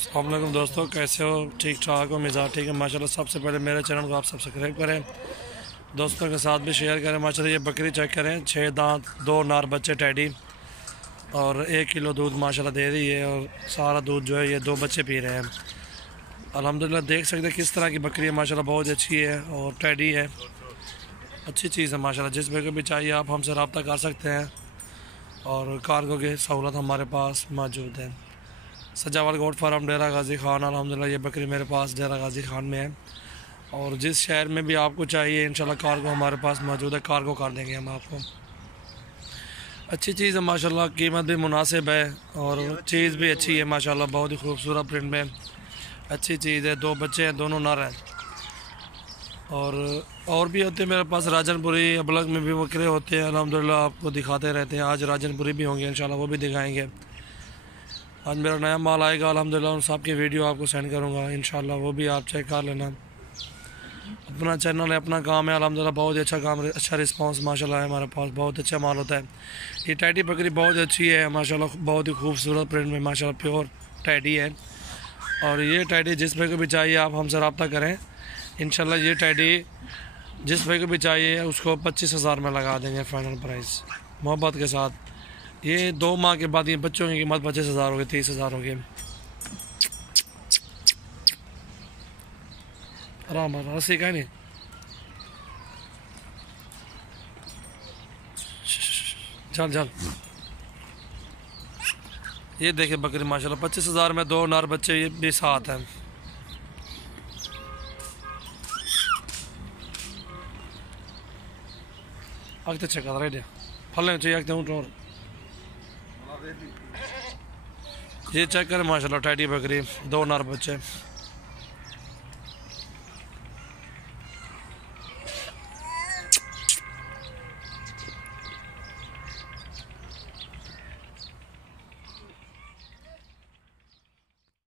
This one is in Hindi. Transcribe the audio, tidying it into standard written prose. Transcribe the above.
अस्सलाम वालेकुम दोस्तों, कैसे हो? ठीक ठाक हो? मिजाज ठीक है माशाल्लाह। सबसे पहले मेरे चैनल को आप सब्सक्राइब करें, दोस्तों के साथ भी शेयर करें। माशाल्लाह ये बकरी चेक करें, 6 दांत, 2 नार बच्चे टैडी और 1 किलो दूध माशाल्लाह दे रही है। और सारा दूध जो है ये 2 बच्चे पी रहे हैं अल्हम्दुलिल्लाह। देख सकते हैं किस तरह की बकरी है माशाल्लाह, बहुत अच्छी है और टैडी है, अच्छी चीज़ है माशाल्लाह। जिस बकरी भी चाहिए आप हमसे रब्ता कर सकते हैं और कार्गो की सहूलत हमारे पास मौजूद है। सजावल गोट फार्म डेरा गाज़ी ख़ान। अल्हम्दुलिल्लाह ये बकरी मेरे पास डेरा गाज़ी ख़ान में है और जिस शहर में भी आपको चाहिए इंशाल्लाह कार्गो हमारे पास मौजूद है, कार्गो कर देंगे हम आपको। अच्छी चीज़ है माशाल्लाह, कीमत भी मुनासिब है और चीज़ भी अच्छी है माशाल्लाह, बहुत ही खूबसूरत प्रिंट में अच्छी चीज़ है। 2 बच्चे हैं, दोनों नर हैं और भी होते हैं मेरे पास। राजनपुरी अबलग में भी बकरे होते हैं अल्हम्दुलिल्लाह, आपको दिखाते रहते हैं। आज राजनपुरी भी होंगे इंशाल्लाह, वो भी दिखाएंगे। आज मेरा नया माल आएगा अल्हम्दुलिल्लाह, उन सब की वीडियो आपको सेंड करूँगा इंशाल्लाह, वो भी आप चेक कर लेना। अपना चैनल है, अपना काम है अल्हम्दुलिल्लाह, बहुत ही अच्छा काम, अच्छा रिस्पांस माशाल्लाह है हमारे पास, बहुत अच्छा माल होता है। ये टैडी बकरी बहुत अच्छी है माशाल्लाह, बहुत ही खूबसूरत प्रिंट में माशाल्लाह, प्योर टैडी है। और ये टैडी जिस भाई को भी चाहिए आप हमसे रब्ता करें इंशाल्लाह। ये टैडी जिस भाई को भी चाहिए उसको 25,000 में लगा देंगे फाइनल प्राइस, मोहब्बत के साथ। ये 2 माह के बाद ये बच्चों की कीमत 25,000 होगी, 30,000 होगी। आराम रस्सी का नहीं, चल चल। ये देखिए बकरी माशाल्लाह 25,000 में 2 नर बच्चे ये भी साथ हैं। अगते चेक कर रहे फल चाहिए अगते ऊँट। और ये चेक करें माशाल्लाह टैडी बकरी, 2 नर बच्चे।